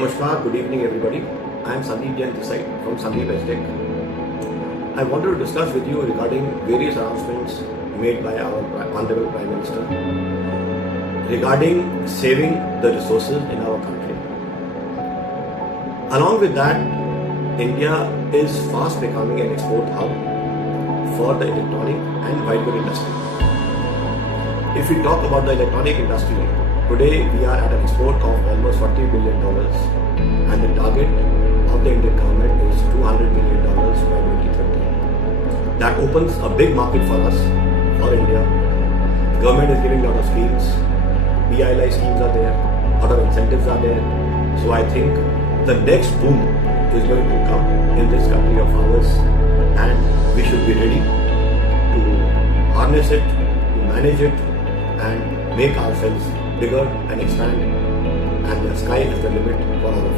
Namaskar, good evening everybody. I am Sandeep Edgetech from Sandeep Edgetech. I wanted to discuss with you regarding various announcements made by our Honorable Prime Minister regarding saving the resources in our country. Along with that, India is fast becoming an export hub for the electronic and white good industry. If we talk about the electronic industry, today we are at an export of almost $40 billion and the target of the Indian government is $200 billion by 2030. That opens a big market for us, for India. The government is giving a lot of schemes, BILI schemes are there, a lot of incentives are there. So I think the next boom is going to come in this country of ours and we should be ready to harness it, to manage it and make ourselves bigger and expand, and the sky is the limit for our